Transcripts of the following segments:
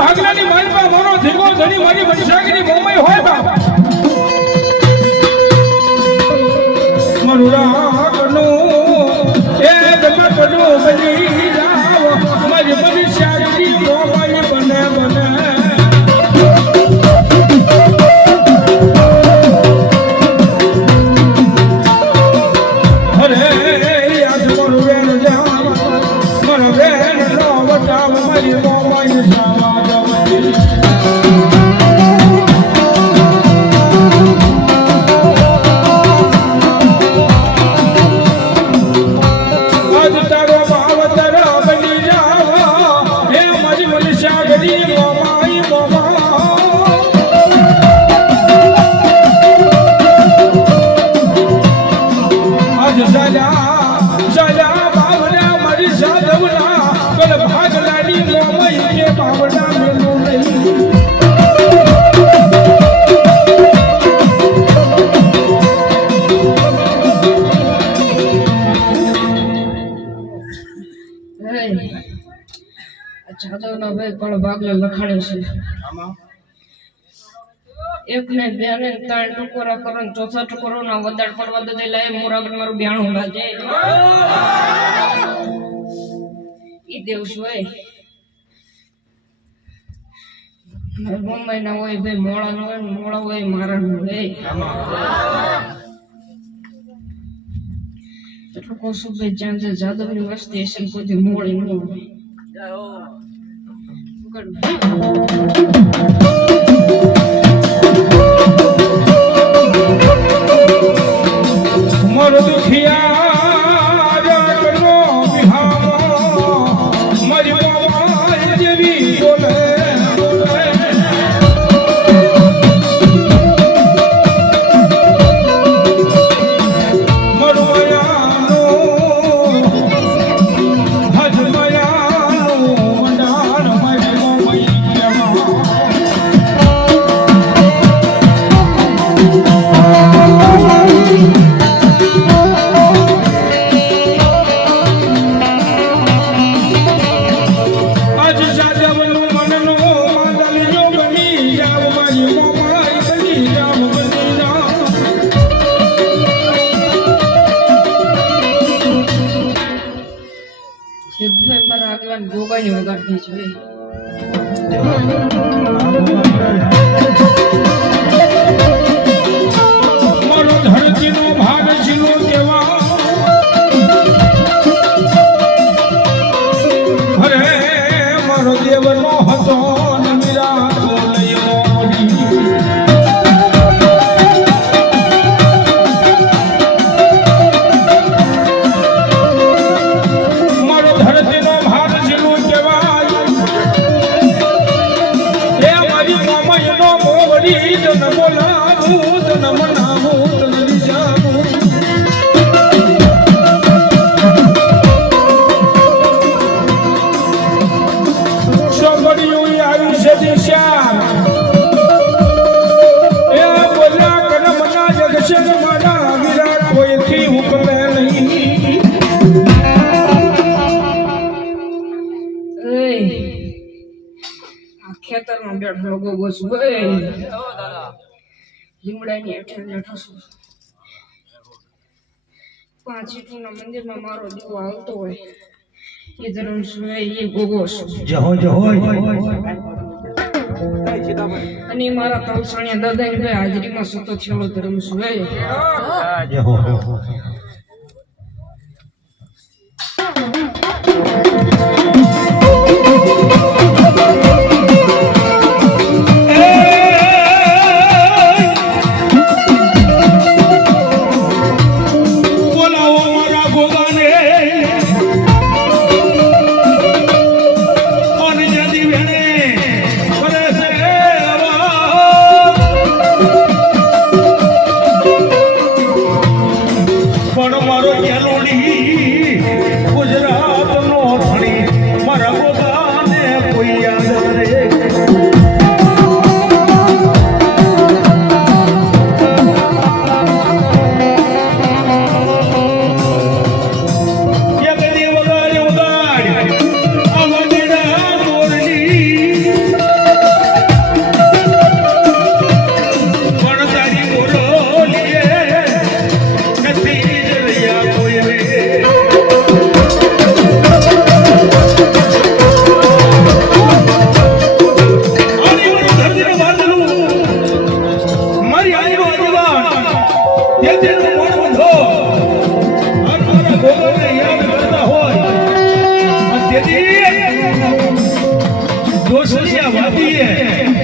ભાગલાની માલપા મારો ધીંગો ધણી મારી વંશાગીની મોમઈ હોય બા મનુરાગનો એ દમકનો બની જાવ મારી વંશાગીની મોમઈ બને બને અરે આજ મરુ વેન જા મરુ વેન નો વટાવ મારી મોમઈ જાવા एक ने बेने ताण टुकड़ा करन चौथा टुकड़ो ना वदाड़ पड़वा दे लाए मोरागन मारू ब्याणो बाजे ई देव सोय मुंबई ना होय भाई मोळा नो मोळा होय मारा नो होय तो को सुबे जांजे जादवनी वस्ती एसन कोदी मोळी नो जाओ मर दुखिया मरी देवी बोले गोगानी वगाड़ती छे मारो धरती नो भाग जीनो केवा अरे मारो देव नो हतो न मीरा तो लयो બેઠો ગોગો છું ભાઈ લીમડાની હેઠે બેઠો છું 5 સીટના મંદિરમાં મારો દીવો આવતો હોય એ ધર્મ છું એ ગોગો છું અને મારા તલસાણિયા દાદાની ભાઈ હાજરીમાં સતત છેલ્લો ધર્મ છું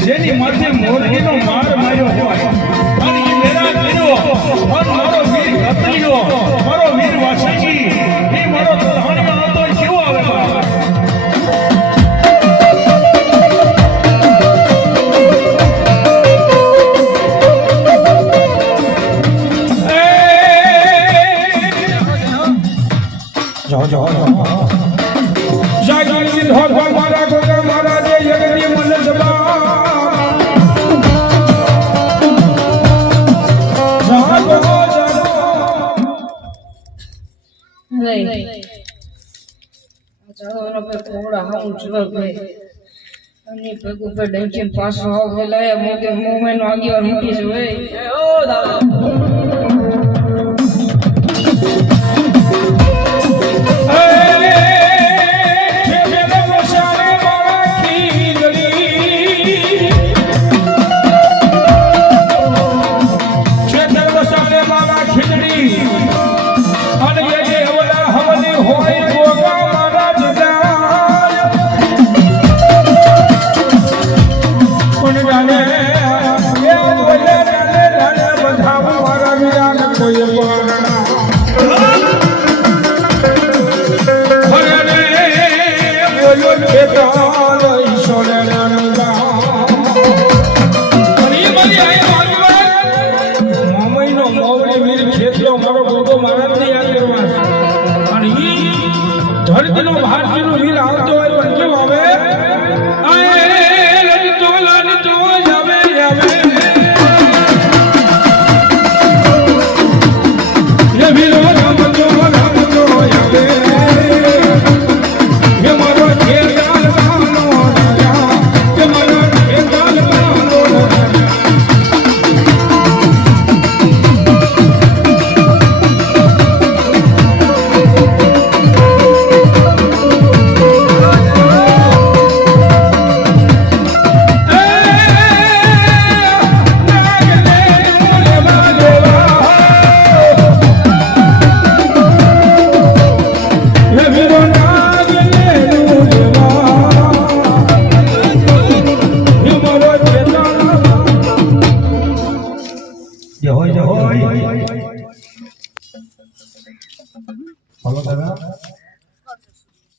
જેની માથે મોરગીનો માર માર્યો હોય અને ઈ મેરા કર્યો અને મારો વીર કતલ્યો મારો વીર વાસંગી એ મારો તલહાણીઓ નતો કેવો આવે જાઓ જાઓ જાગી ધોધો મારા ગોગા મારા જે યગની મન સભા પાછો આવ મોમેન આગી વાર મૂકી ધરતીનો ભારતીનો વીર આવતો હોય પણ કેવો આવે Halo,